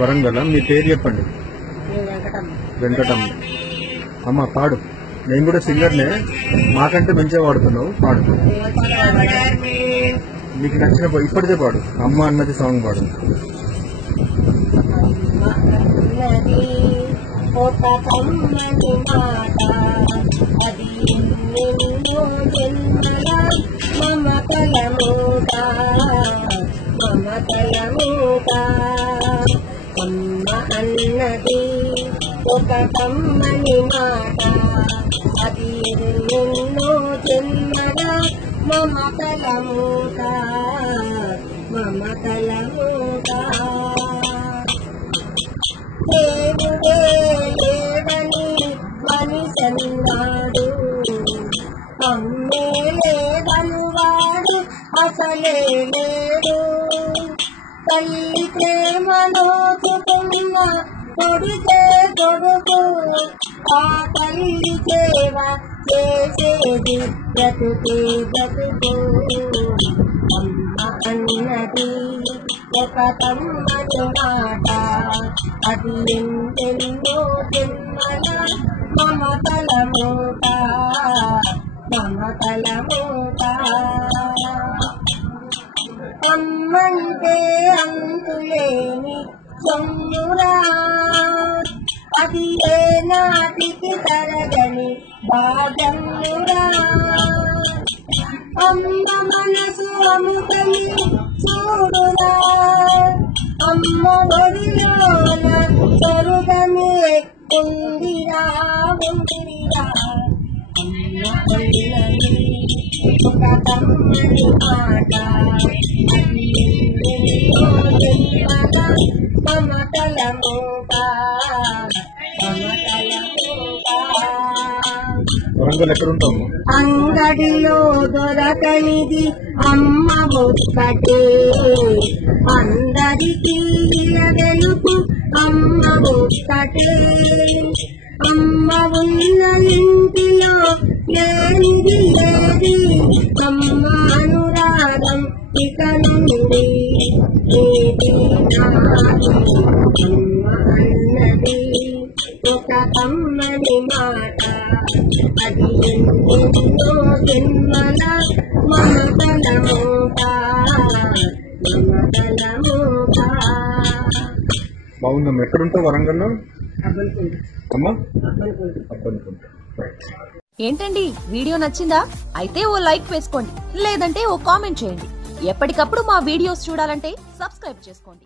వరంగల్ మీ పేరు చెప్పండి. వెంకటమ్మ. అమ్మ పాడు. నేను కూడా సింగర్నే. మాకంటే మంచిగా పాడుతున్నావు. పాడు. నీకు నచ్చిన ఇప్పటిదే పాడు. అమ్మ అన్నది సాంగ్ పాడు. ఒక మమతల మూట అమ్మ అన్నది ఒక కమ్మని మాట అది ఎన్నెన్నో జన్మల మమతల మూట మమతల మూట తల్లి ప్రేమను పెళ్ళిన కొడుకే కొడుకు. ఆ తల్లి సేవ చేసేది బ్రతుకే బ్రతుకు. అమ్మ అన్నది ఒక తమ్మటి మాట. అది ఎంతెన్నో జన్మల మమతల మూట మమతల మూట అమ్మంటే అంతులేని సొమ్మురా అది ఏ నాటికి తరగని బాధమురా అమ్మ మనసు అముకని చూడురా అమ్మ ఒడిలోన స్వర్గమే ఉందిరా ఉందిరా అమ్మ ఒడిలోని ఒక కమ్మని మాట అంగడిలో దొరకనిది అమ్మ ఒక్కటే. అందరికీ వెలుపు అమ్మ ఒక్కటే. అమ్మ ఉన్న ఇంటిలో లేనిది ఏది అమ్మ అనురాగం ఇక నుండి ఏది నాది? అమ్మ అన్నది ఒక కమ్మని మాట. అది ఎన్నెన్నో జన్మల మమతల మూట మమతల మూట బాగుందమ్మా. ఎక్కడ ఉంటావు వరంగల్లో అమ్మా? అబ్బనుకుంటా ఏంటండి వీడియో నచ్చిందా? అయితే ఓ లైక్ వేసుకోండి లేదంటే ఓ కామెంట్ చేయండి. ఎప్పటికప్పుడు మా వీడియోస్ చూడాలంటే సబ్స్క్రైబ్ చేసుకోండి.